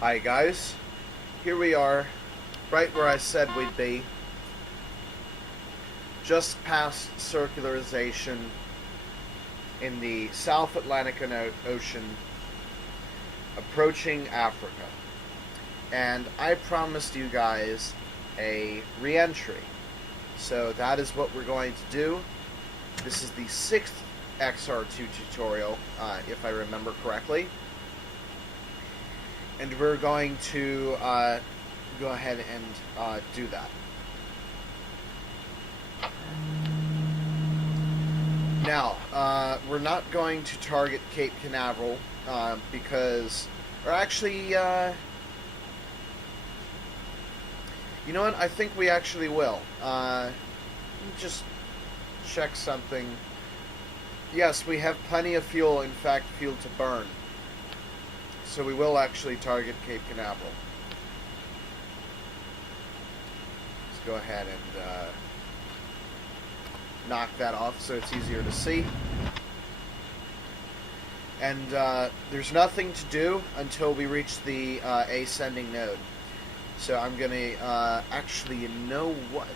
Hi guys, here we are, right where I said we'd be, just past circularization in the South Atlantic Ocean, approaching Africa. And I promised you guys a reentry. So that is what we're going to do. This is the 6th XR-2 tutorial, if I remember correctly. And we're going to go ahead and do that. Now, we're not going to target Cape Canaveral because, or actually, you know what? I think we actually will. Just check something. Yes, we have plenty of fuel, in fact, fuel to burn. So we will actually target Cape Canaveral. Let's go ahead and knock that off so it's easier to see. And there's nothing to do until we reach the ascending node. So I'm going to actually, you know what?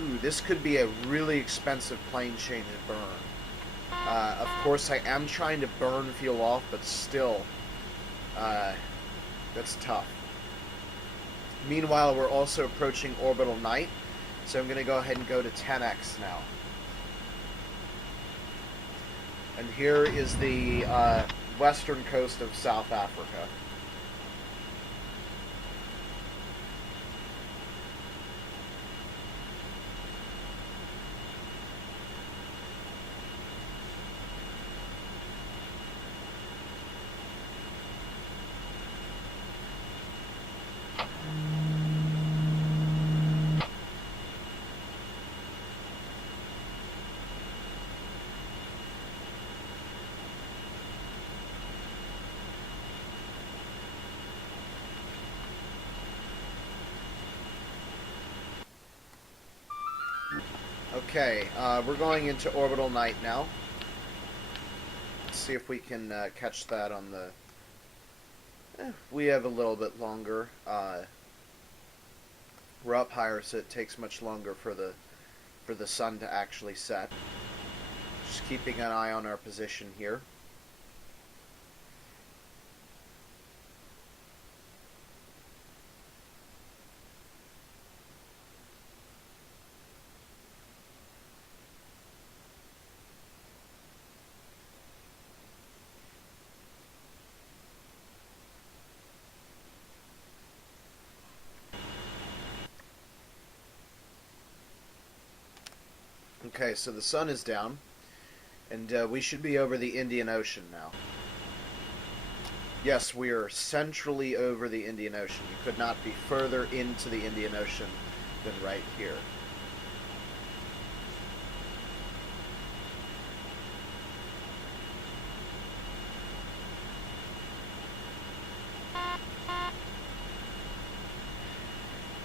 Ooh, this could be a really expensive plane chain to burn. Of course, I am trying to burn fuel off, but still, that's tough. Meanwhile, we're also approaching orbital night, so I'm going to go ahead and go to 10x now. And here is the western coast of South Africa. Okay, we're going into orbital night now. Let's see if we can catch that on the... we have a little bit longer. We're up higher, so it takes much longer for the sun to actually set. Just keeping an eye on our position here. Okay, so the sun is down, and we should be over the Indian Ocean now. Yes, we are centrally over the Indian Ocean. You could not be further into the Indian Ocean than right here.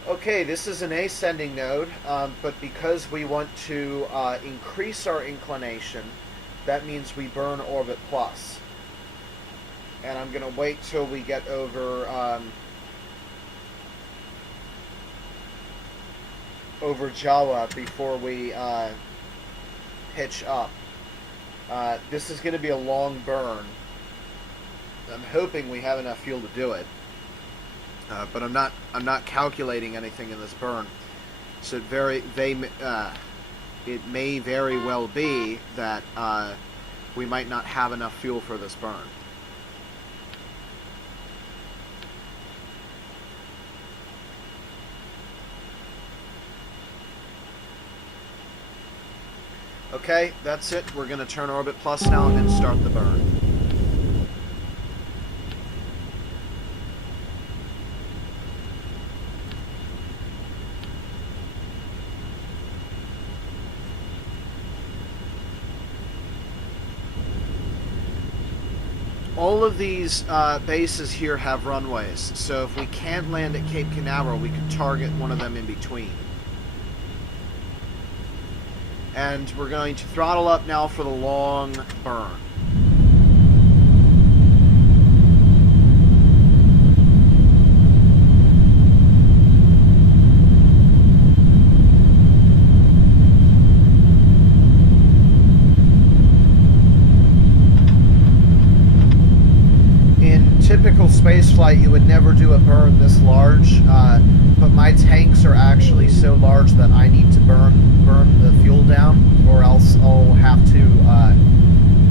Okay, this is an ascending node, but because we want to increase our inclination, that means we burn orbit plus. And I'm going to wait till we get over over Jawa before we pitch up. This is going to be a long burn. I'm hoping we have enough fuel to do it. But I'm not calculating anything in this burn, so it may very well be that we might not have enough fuel for this burn. Okay, that's it. We're going to turn orbit plus now and start the burn. All of these bases here have runways, so if we can't land at Cape Canaveral, we could target one of them in between. And we're going to throttle up now for the long burn. spaceflight, you would never do a burn this large, but my tanks are actually so large that I need to burn the fuel down, or else I'll have to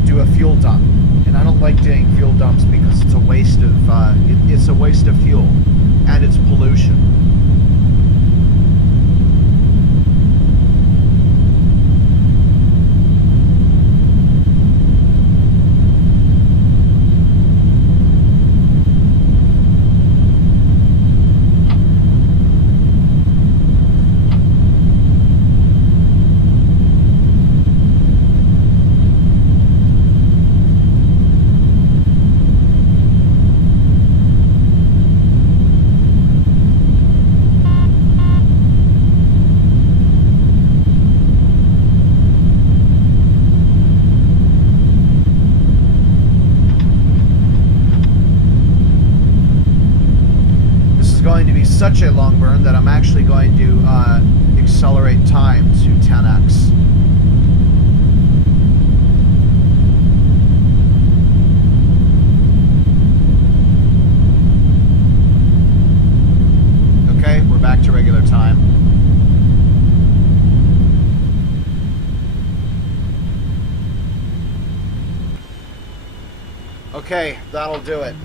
do a fuel dump. And I don't like doing fuel dumps because it's a waste of it's a waste of fuel, and it's pollution. Such a long burn that I'm actually going to accelerate time to 10x. Okay, we're back to regular time. Okay, that'll do it.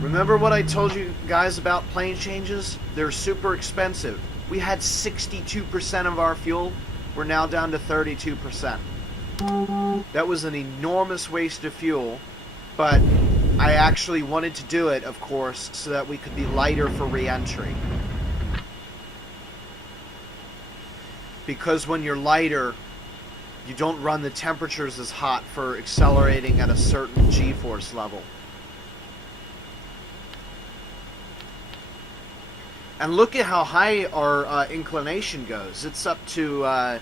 Remember what I told you guys about plane changes? They're super expensive. We had 62% of our fuel. We're now down to 32%. That was an enormous waste of fuel, but I actually wanted to do it, of course, so that we could be lighter for reentry. Because when you're lighter, you don't run the temperatures as hot for accelerating at a certain G-force level. And look at how high our inclination goes. It's up to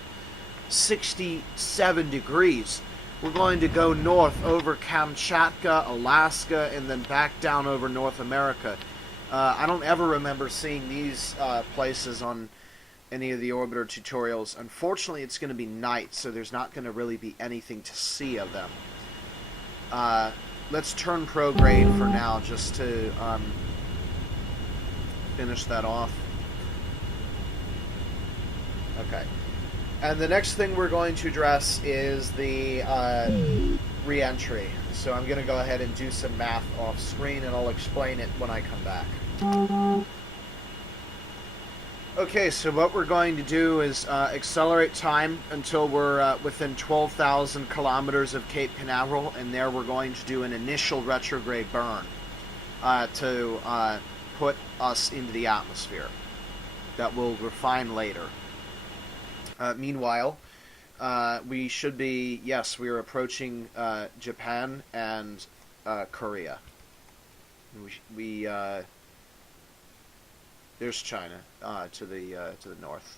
67 degrees. We're going to go north over Kamchatka, Alaska, and then back down over North America. I don't ever remember seeing these places on any of the orbiter tutorials. Unfortunately, it's going to be night, so there's not going to really be anything to see of them. Let's turn prograde for now, just to finish that off. Okay. And the next thing we're going to address is the re-entry. So I'm going to go ahead and do some math off screen, and I'll explain it when I come back. Okay, so what we're going to do is accelerate time until we're within 12,000 kilometers of Cape Canaveral, and there we're going to do an initial retrograde burn to put us into the atmosphere that we'll refine later. Meanwhile, we should be, yes, we are approaching Japan and Korea. There's China to the north.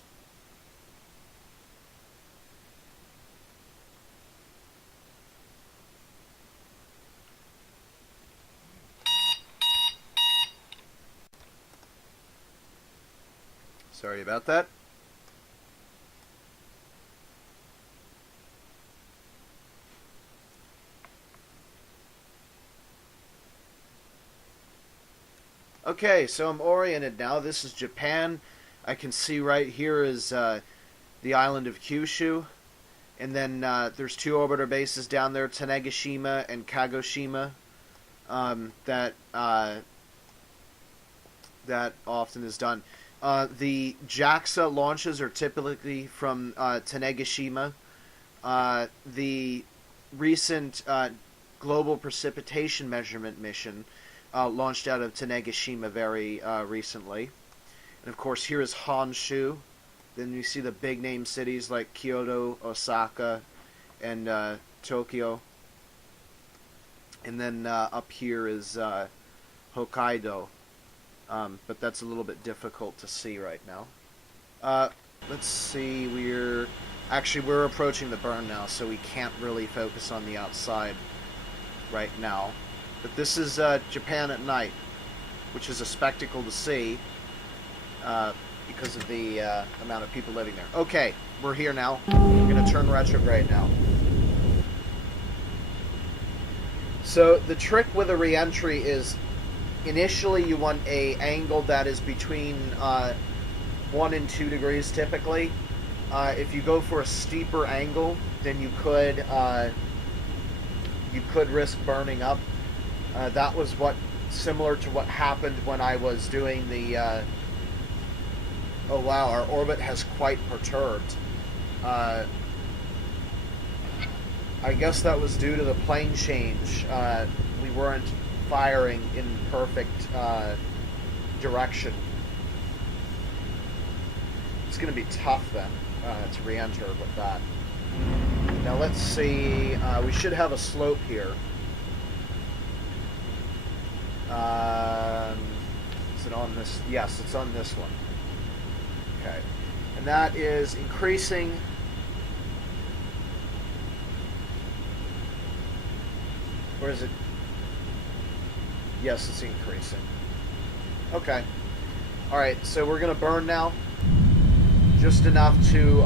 Sorry about that. Okay, so I'm oriented now. This is Japan. I can see right here is the island of Kyushu. And then there's two orbiter bases down there, Tanegashima and Kagoshima, that often is done. The JAXA launches are typically from Tanegashima. The recent Global Precipitation Measurement mission launched out of Tanegashima very recently. And of course, here is Honshu. Then you see the big name cities like Kyoto, Osaka, and Tokyo. And then up here is Hokkaido. But that's a little bit difficult to see right now. Let's see, we're approaching the burn now, so we can't really focus on the outside right now. But this is Japan at night, which is a spectacle to see because of the amount of people living there. Okay, we're here now. We're going to turn retrograde now. So the trick with a re-entry is initially you want a angle that is between 1 and 2 degrees typically. If you go for a steeper angle, then you could risk burning up. That was similar to what happened when I was doing the. Oh wow, our orbit has quite perturbed. I guess that was due to the plane change. We weren't firing in perfect direction. It's going to be tough then to re-enter with that. Now let's see. We should have a slope here. Is it on this? Yes, it's on this one. Okay. And that is increasing. Or is it? Yes, it's increasing. Okay. Alright, so we're going to burn now. Just enough to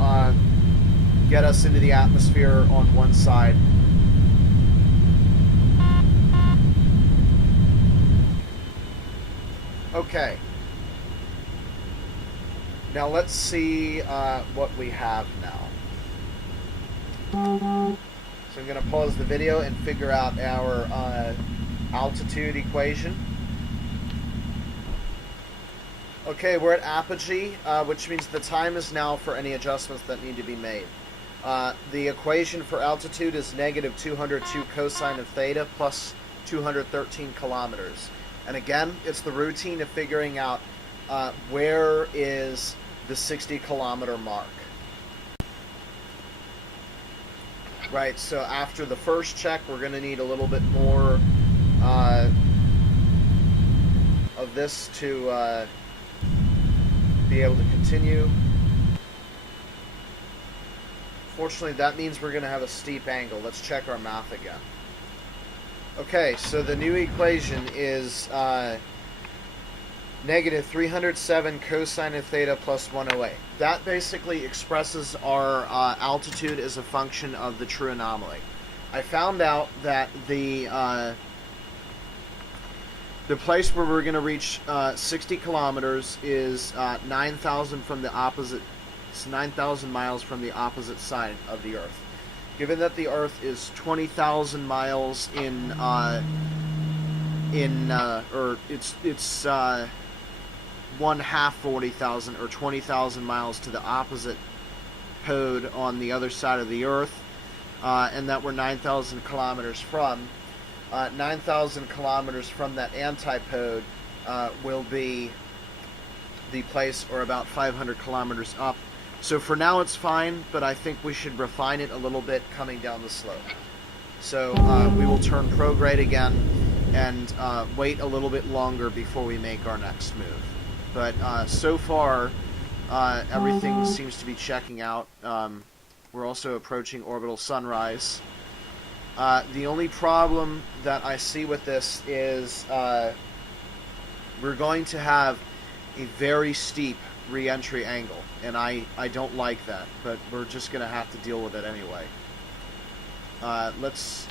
get us into the atmosphere on one side. Okay. Now let's see what we have now. So I'm going to pause the video and figure out our altitude equation. Okay, we're at apogee, which means the time is now for any adjustments that need to be made. The equation for altitude is negative 202 cosine of theta plus 213 kilometers. And again, it's the routine of figuring out where is the 60 kilometer mark. Right, so after the first check, we're going to need a little bit more of this to be able to continue. Fortunately, that means we're going to have a steep angle. Let's check our math again. Okay, so the new equation is negative 307 cosine of theta plus 108. That basically expresses our altitude as a function of the true anomaly. I found out that the place where we're going to reach 60 kilometers is 9,000 from the opposite. It's 9,000 miles from the opposite side of the Earth. Given that the Earth is 20,000 miles or it's one half 40,000 or 20,000 miles to the opposite pole on the other side of the Earth, and that we're 9,000 kilometers from. 9,000 kilometers from that antipode will be the place, or about 500 kilometers up. So for now it's fine, but I think we should refine it a little bit coming down the slope. So we will turn prograde again and wait a little bit longer before we make our next move. But so far, everything seems to be checking out. We're also approaching orbital sunrise. The only problem that I see with this is we're going to have a very steep re-entry angle, and I don't like that, but we're just going to have to deal with it anyway. Let's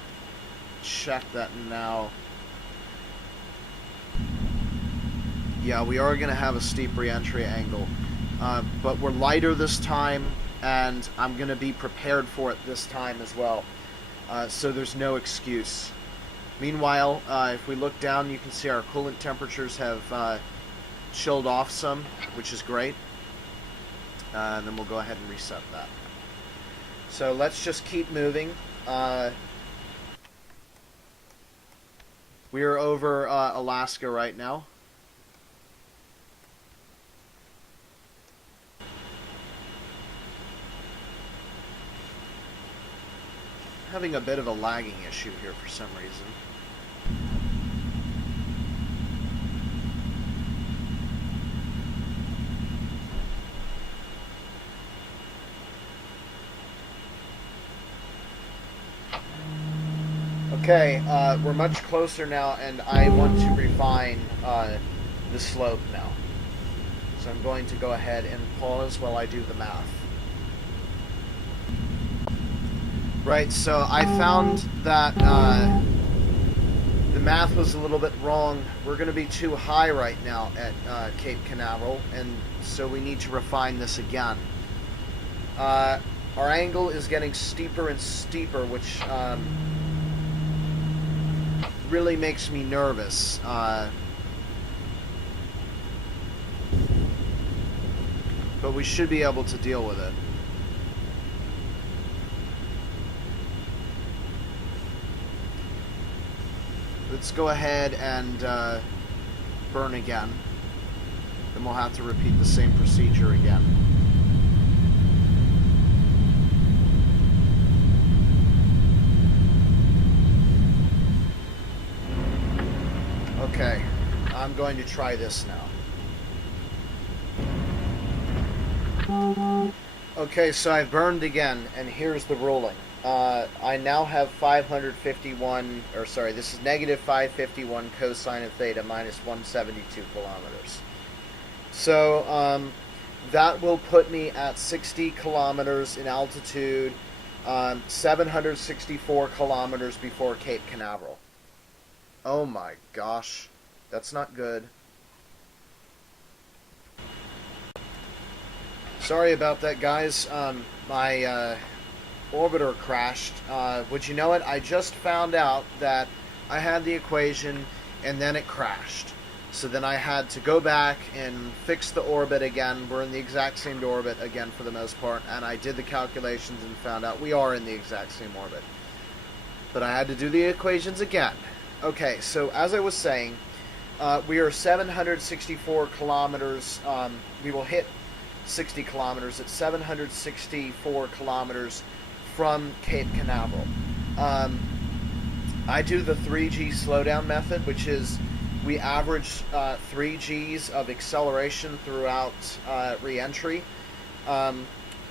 check that now. Yeah, we are going to have a steep re-entry angle, but we're lighter this time, and I'm going to be prepared for it this time as well. So there's no excuse. Meanwhile, if we look down, you can see our coolant temperatures have chilled off some, which is great. And then we'll go ahead and reset that. So let's just keep moving. We are over Alaska right now. Having a bit of a lagging issue here for some reason. Okay, we're much closer now, and I want to refine the slope now. So I'm going to go ahead and pause while I do the math. Right, so I found that the math was a little bit wrong. We're going to be too high right now at Cape Canaveral, and so we need to refine this again. Our angle is getting steeper and steeper, which really makes me nervous. But we should be able to deal with it. Let's go ahead and burn again. Then we'll have to repeat the same procedure again. Okay, I'm going to try this now. Okay, so I've burned again, and here's the ruling. I now have 551, or sorry, this is negative 551 cosine of theta minus 172 kilometers. So that will put me at 60 kilometers in altitude, 764 kilometers before Cape Canaveral. Oh my gosh, that's not good. Sorry about that, guys. My orbiter crashed. Would you know it? I just found out that I had the equation and then it crashed. So then I had to go back and fix the orbit again. We're in the exact same orbit again for the most part, and I did the calculations and found out we are in the exact same orbit. But I had to do the equations again. Okay, so as I was saying, we are 764 kilometers. We will hit 60 kilometers at 764 kilometers from Cape Canaveral. I do the 3G slowdown method, which is we average 3 Gs of acceleration throughout reentry,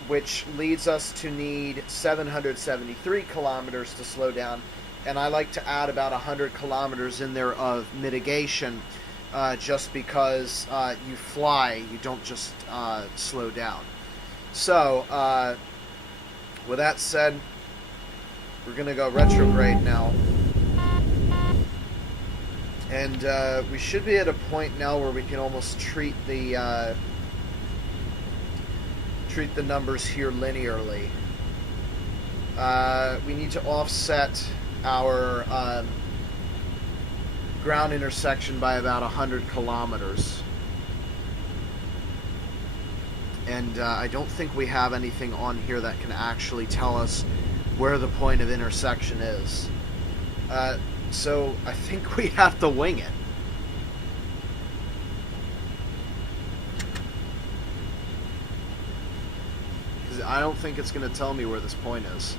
which leads us to need 773 kilometers to slow down, and I like to add about 100 kilometers in there of mitigation, just because you fly, you don't just slow down. So, with that said, we're going to go retrograde now. And we should be at a point now where we can almost treat the numbers here linearly. We need to offset our ground intersection by about 100 kilometers. And I don't think we have anything on here that can actually tell us where the point of intersection is. So I think we have to wing it. Because I don't think it's going to tell me where this point is.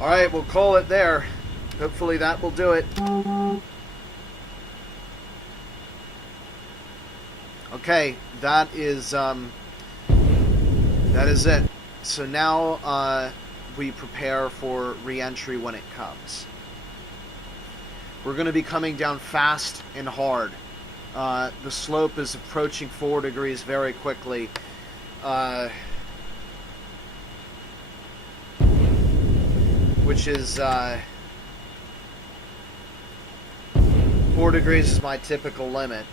Alright, we'll call it there. Hopefully that will do it. Okay, that is it. So now we prepare for re-entry when it comes. We're going to be coming down fast and hard. The slope is approaching 4 degrees very quickly. Which is 4 degrees is my typical limit.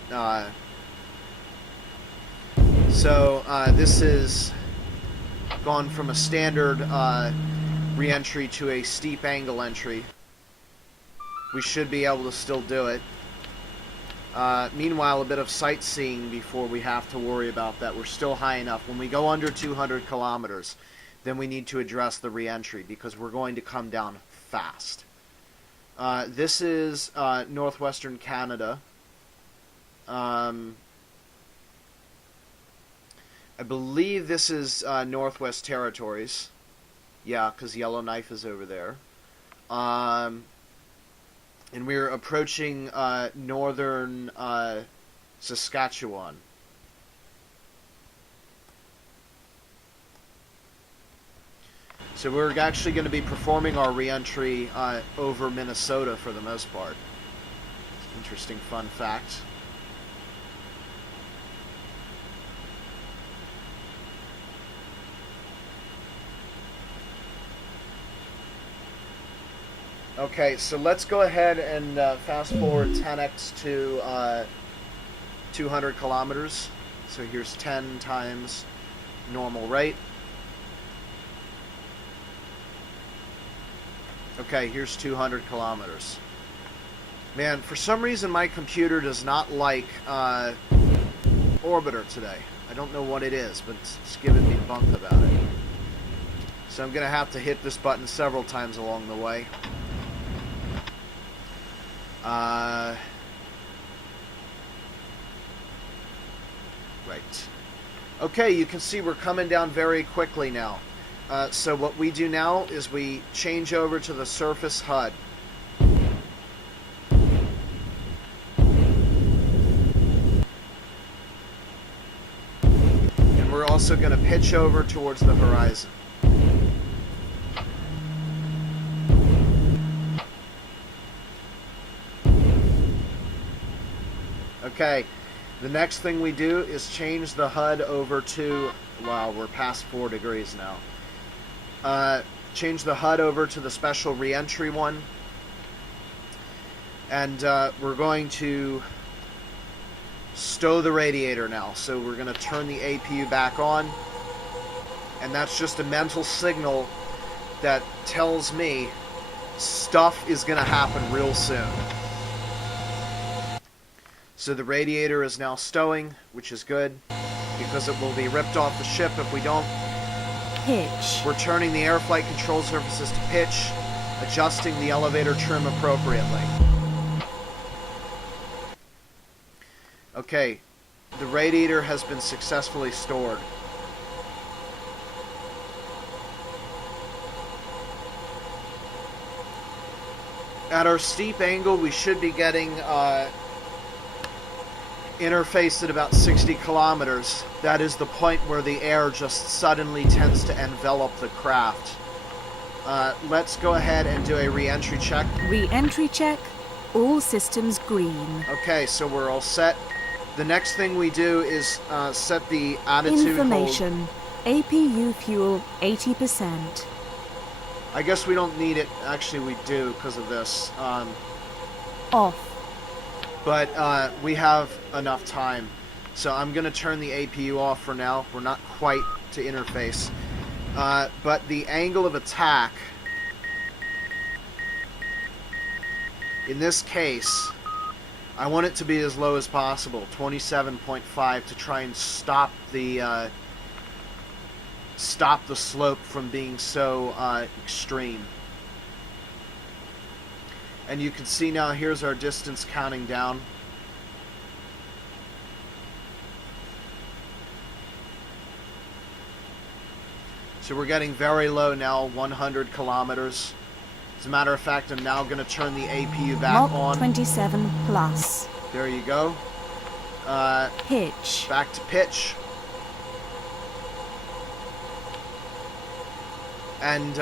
So this is gone from a standard re-entry to a steep angle entry. We should be able to still do it. Meanwhile, a bit of sightseeing before we have to worry about that. We're still high enough. When we go under 200 kilometers, then we need to address the re-entry because we're going to come down fast. This is northwestern Canada. I believe this is Northwest Territories. Yeah, because Yellowknife is over there. And we're approaching northern Saskatchewan. So we're actually going to be performing our re-entry over Minnesota for the most part. Interesting fun fact. Okay, so let's go ahead and fast forward 10x to 200 kilometers. So here's 10 times normal rate. Okay, here's 200 kilometers. Man, for some reason my computer does not like Orbiter today. I don't know what it is, but it's giving me bunk about it. So I'm going to have to hit this button several times along the way. Right. Okay, you can see we're coming down very quickly now. So what we do now is we change over to the surface HUD. And we're also going to pitch over towards the horizon. Okay, the next thing we do is change the HUD over to, wow, we're past 4 degrees now. Change the HUD over to the special reentry one. And we're going to stow the radiator now. So we're going to turn the APU back on. And that's just a mental signal that tells me stuff is going to happen real soon. So the radiator is now stowing, which is good, because it will be ripped off the ship if we don't. Pitch. We're turning the air flight control surfaces to pitch, adjusting the elevator trim appropriately. Okay, the radiator has been successfully stored. At our steep angle, we should be getting interfaced at about 60 kilometers. That is the point where the air just suddenly tends to envelop the craft. Let's go ahead and do a re-entry check. Re-entry check. All systems green. Okay, so we're all set. The next thing we do is set the attitude Information. hold. APU fuel 80%. I guess we don't need it. Actually, we do because of this. Off. But we have enough time. So I'm going to turn the APU off for now. We're not quite to interface. But the angle of attack, in this case, I want it to be as low as possible, 27.5, to try and stop the slope from being so extreme. And you can see now, here's our distance counting down. So we're getting very low now, 100 kilometers. As a matter of fact, I'm now going to turn the APU back Mach on. 27 plus. There you go. Pitch. Back to pitch. And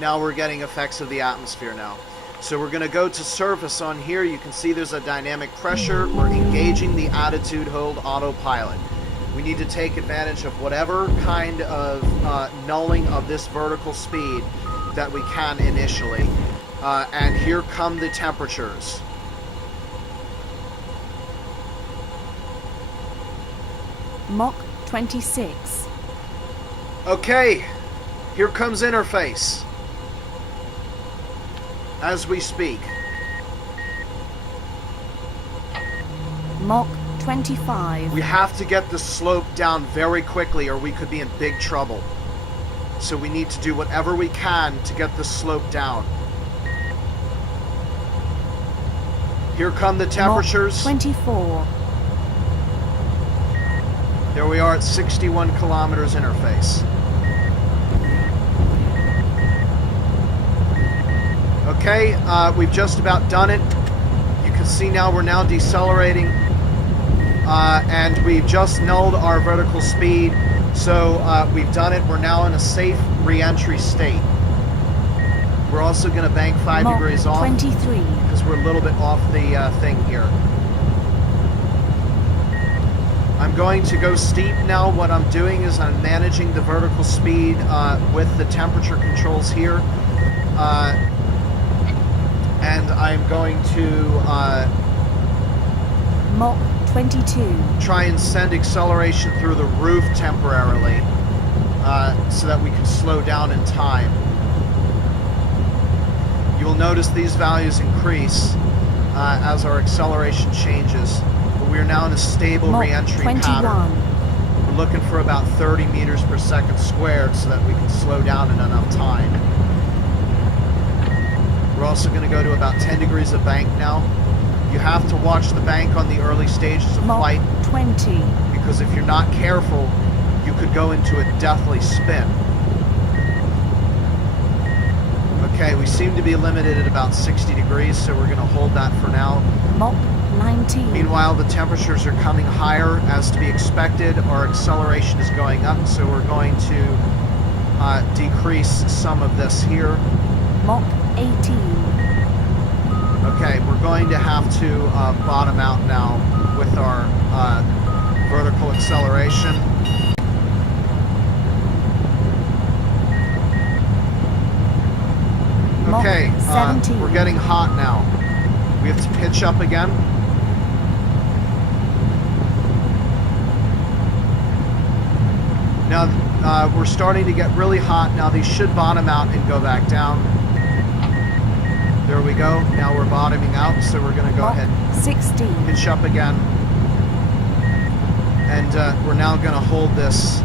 now we're getting effects of the atmosphere now. So we're going to go to surface on here. You can see there's a dynamic pressure. We're engaging the attitude hold autopilot. We need to take advantage of whatever kind of nulling of this vertical speed that we can initially. And here come the temperatures. Mach 26. Okay, here comes interface. As we speak. Mach 25. We have to get the slope down very quickly or we could be in big trouble. So we need to do whatever we can to get the slope down. Here come the temperatures. Mach 24. There we are at 61 kilometers interface. Okay, we've just about done it. You can see now we're now decelerating. And we've just nulled our vertical speed. So we've done it. We're now in a safe re-entry state. We're also going to bank 5 Mach degrees off. 23. Because we're a little bit off the thing here. I'm going to go steep now. What I'm doing is I'm managing the vertical speed with the temperature controls here. and I'm going to Mach 22. try and send acceleration through the roof temporarily so that we can slow down in time. You'll notice these values increase as our acceleration changes, but we are now in a stable Mach re-entry 21. pattern. We're looking for about 30 meters per second squared so that we can slow down in enough time. We're also going to go to about 10 degrees of bank now. You have to watch the bank on the early stages of Mach flight, 20. because if you're not careful, you could go into a deathly spin. Okay, we seem to be limited at about 60 degrees, so we're going to hold that for now. Mach 19. Meanwhile, the temperatures are coming higher as to be expected. Our acceleration is going up, so we're going to decrease some of this here. Mach 18. Okay, we're going to have to bottom out now with our vertical acceleration. Okay, Mach 17. we're getting hot now. We have to pitch up again. Now, we're starting to get really hot. Now, these should bottom out and go back down. There we go. Now we're bottoming out, so we're going to go Mach ahead 16. pitch up again. And we're now going to hold this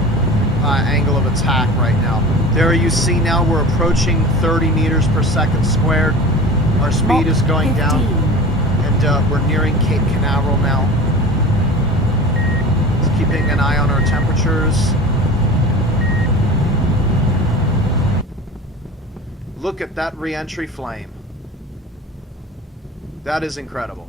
angle of attack right now. There you see now we're approaching 30 meters per second squared. Our speed Mach is going 15. down, and we're nearing Cape Canaveral now. Just keeping an eye on our temperatures. Look at that re-entry flame. That is incredible.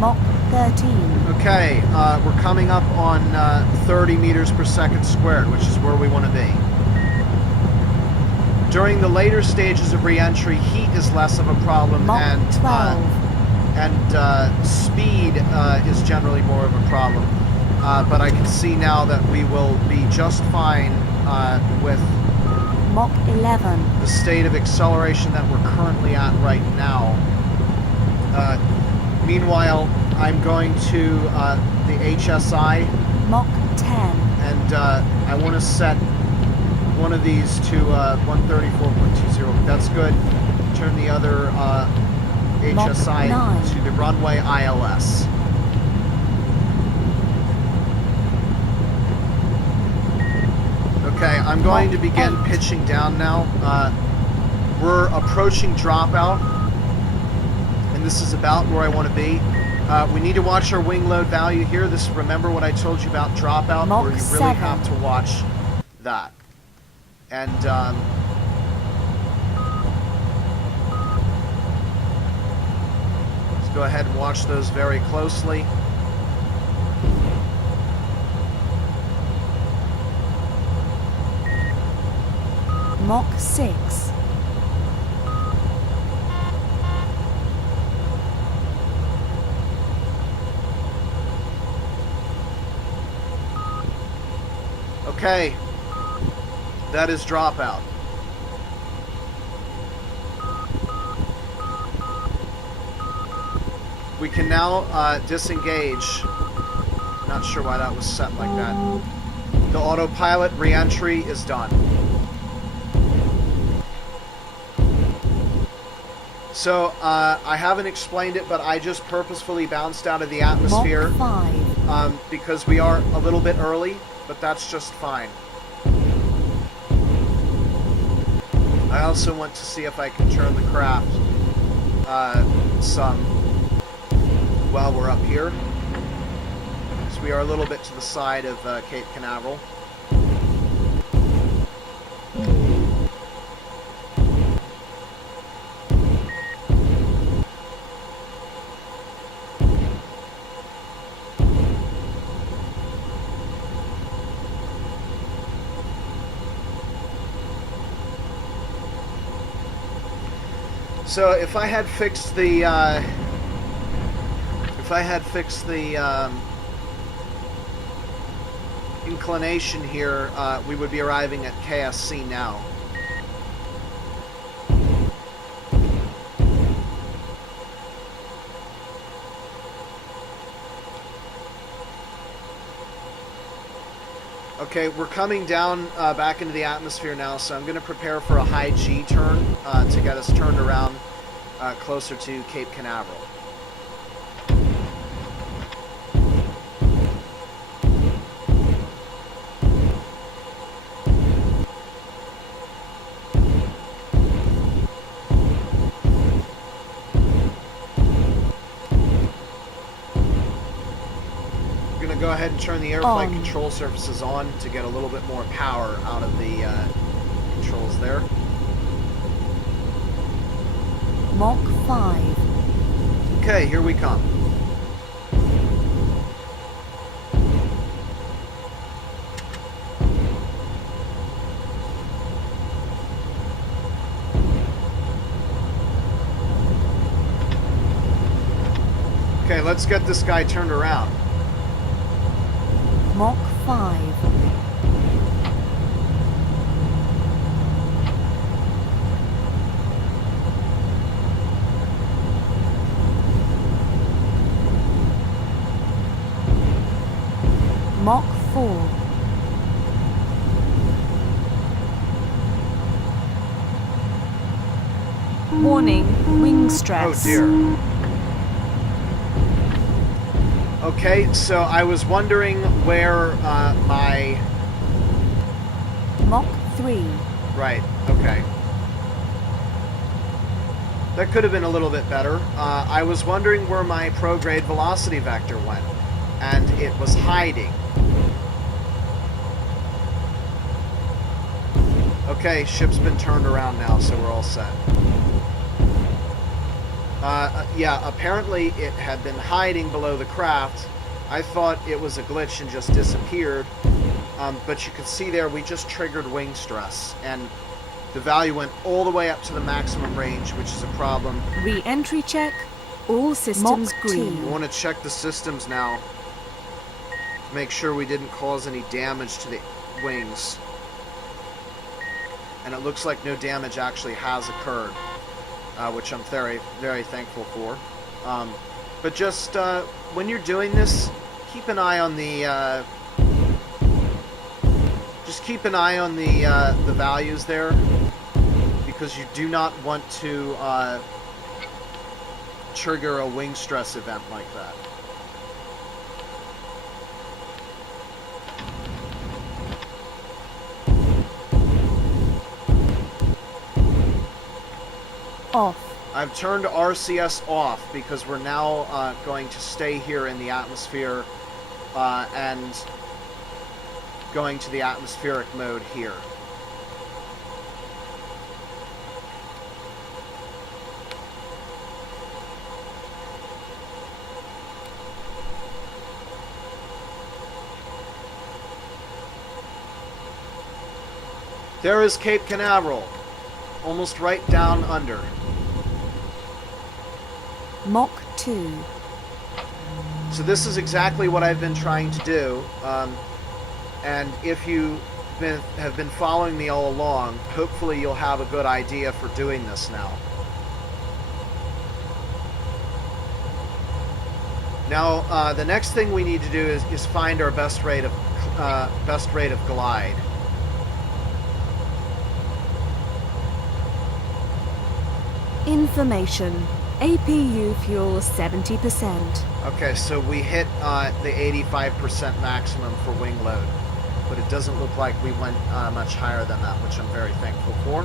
Mach 13. Okay, we're coming up on 30 meters per second squared, which is where we want to be. During the later stages of re-entry, heat is less of a problem, Mach and 12. Speed is generally more of a problem. But I can see now that we will be just fine with Mach 11. the state of acceleration that we're currently at right now. Meanwhile, I'm going to the HSI, Mach 10. and I want to set one of these to 134.20. That's good. Turn the other HSI Mach 9. to the runway ILS. Okay, I'm going to begin Mach 8. pitching down now. We're approaching dropout, and this is about where I want to be. We need to watch our wing load value here. Remember what I told you about dropout, Mach where you really 7. have to watch that. And let's go ahead and watch those very closely. Mach 6. Okay, that is dropout. We can now disengage. Not sure why that was set like that. The autopilot re-entry is done. So, I haven't explained it, but I just purposefully bounced out of the atmosphere Mach 5. because we are a little bit early, but that's just fine. I also want to see if I can turn the craft some while we're up here. So we are a little bit to the side of Cape Canaveral. So if I had fixed the inclination here, we would be arriving at KSC now. Okay, we're coming down back into the atmosphere now, so I'm going to prepare for a high G turn to get us turned around closer to Cape Canaveral. Go ahead and turn the air flight control surfaces on to get a little bit more power out of the controls there. Mach 5. Okay, here we come. Okay, let's get this guy turned around. Mach 5. Mach 4. Warning, wing stress. Oh dear. Okay, so I was wondering where my... Mach 3. Right, okay. That could have been a little bit better. I was wondering where my prograde velocity vector went, and it was hiding. Okay, ship's been turned around now, so we're all set. Yeah, apparently it had been hiding below the craft. I thought it was a glitch and just disappeared. But you can see there, we just triggered wing stress. And the value went all the way up to the maximum range, which is a problem. Re-entry check. All systems green. We want to check the systems now. Make sure we didn't cause any damage to the wings. And it looks like no damage actually has occurred. Which I'm very, very thankful for. But just when you're doing this, keep an eye on the the values there, because you do not want to trigger a wing stress event like that. Off. I've turned RCS off because we're now going to stay here in the atmosphere and going to the atmospheric mode here. There is Cape Canaveral, almost right down under. Mach 2. So this is exactly what I've been trying to do, and if you have been following me all along, hopefully you'll have a good idea for doing this now. Now, the next thing we need to do is find our best rate of glide. Information. APU fuel 70%. Okay, so we hit the 85% maximum for wing load, but it doesn't look like we went much higher than that, which I'm very thankful for.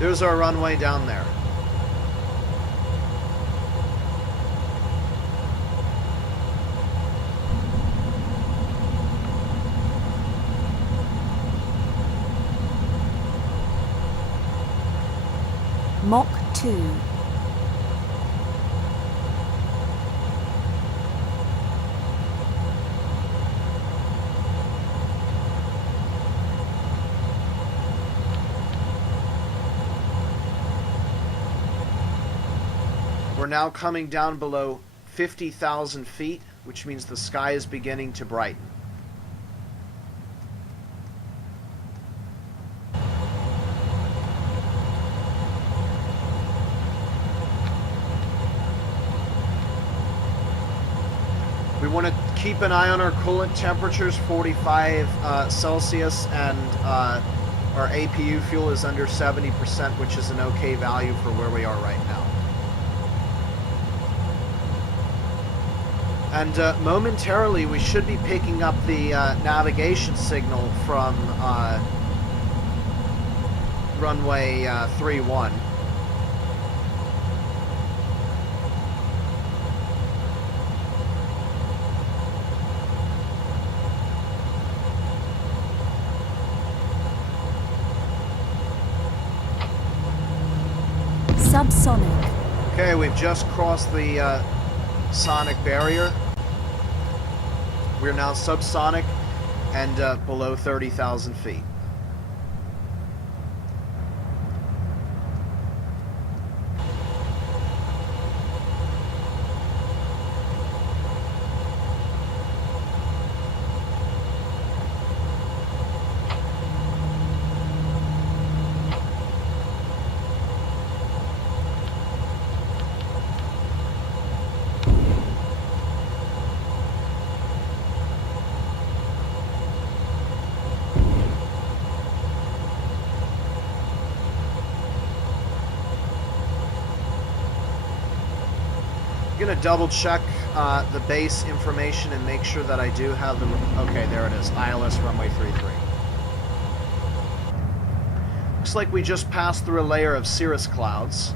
There's our runway down there. Mach 2. We're now coming down below 50,000 feet. which means the sky is beginning to brighten. We want to keep an eye on our coolant temperatures, 45 Celsius, and our APU fuel is under 70%, which is an okay value for where we are right now. And momentarily, we should be picking up the navigation signal from runway 31. Subsonic. Okay, we've just crossed the sonic barrier. We're now subsonic and below 30,000 feet. I'm going to double check the base information and make sure that I do have the... Okay, there it is. ILS runway 33. Looks like we just passed through a layer of cirrus clouds.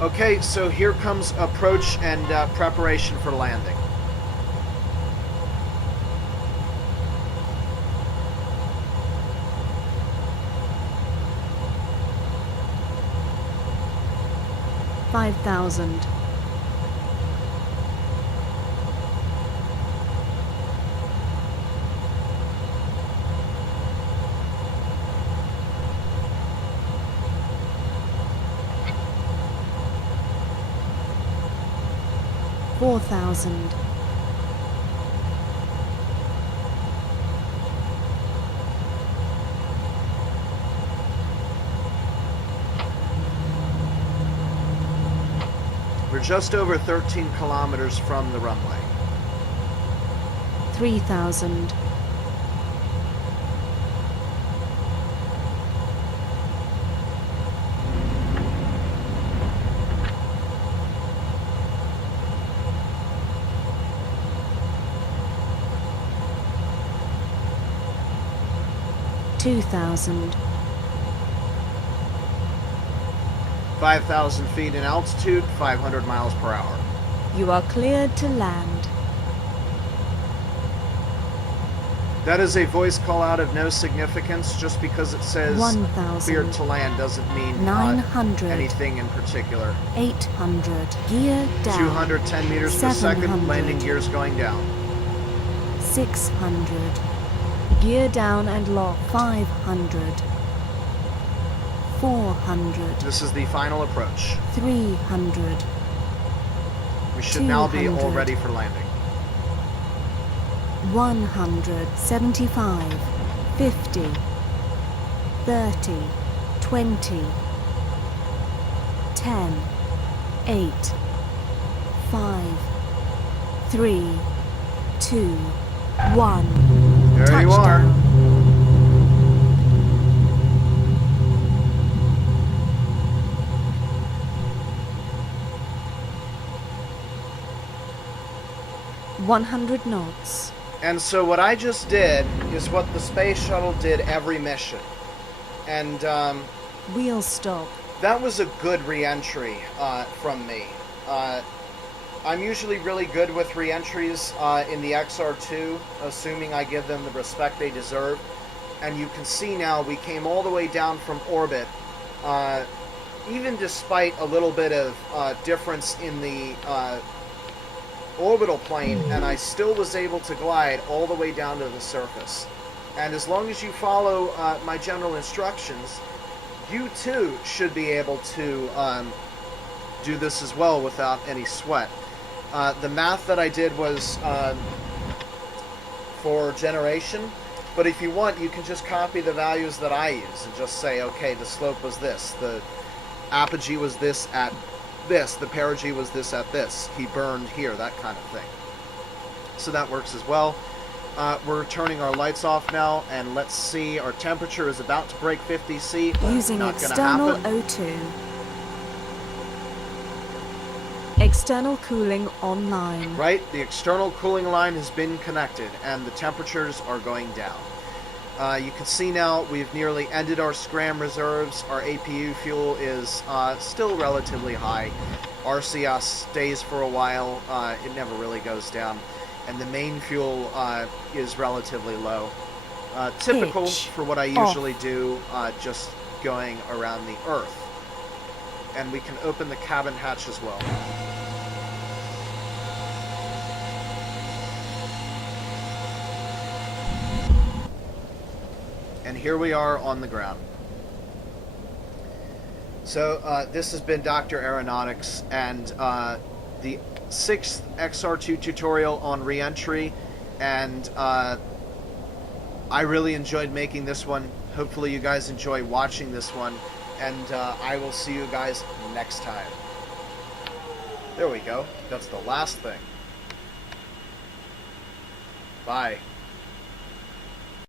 Okay, so here comes approach and preparation for landing. $5,000. $4,000. We're just over 13 kilometers from the runway. 3,000. $2,000. 5,000 feet in altitude, 500 miles per hour. You are cleared to land. That is a voice call out of no significance. Just because it says 1,000. cleared to land doesn't mean 900. anything in particular. 800. Gear down. 210 meters per second, 700. landing gears going down. 600. Gear down and lock. 500. 400. This is the final approach. 300. We should now be all 200. ready for landing. 100. 75. 50. 30. 20. 10. 8. 5. 3. 2. 1. There you are. Touchdown. $100 knots. And so what I just did is what the space shuttle did every mission. And Wheel stop. that was a good re-entry from me. I'm usually really good with re-entries in the XR-2, assuming I give them the respect they deserve. And you can see now we came all the way down from orbit, even despite a little bit of difference in the orbital plane, and I still was able to glide all the way down to the surface. And as long as you follow my general instructions, you too should be able to do this as well without any sweat. The math that I did was for generation, but if you want, you can just copy the values that I use and just say, okay, the slope was this, the apogee was this at this, the perigee was this at this, he burned here, that kind of thing. So that works as well. We're turning our lights off now, and let's see, our temperature is about to break 50 C. Using Not gonna external happen. O2. External cooling online. Right, the external cooling line has been connected, and the temperatures are going down. You can see now we've nearly ended our scram reserves. Our APU fuel is still relatively high. RCS stays for a while. It never really goes down. And the main fuel is relatively low. Typical Pitch for what I usually do, just going around the Earth. And we can open the cabin hatch as well. And here we are on the ground. So this has been Dr. Aeronautics, and the 6th XR-2 tutorial on Reentry, and I really enjoyed making this one. Hopefully you guys enjoy watching this one, and I will see you guys next time. There we go. That's the last thing. Bye.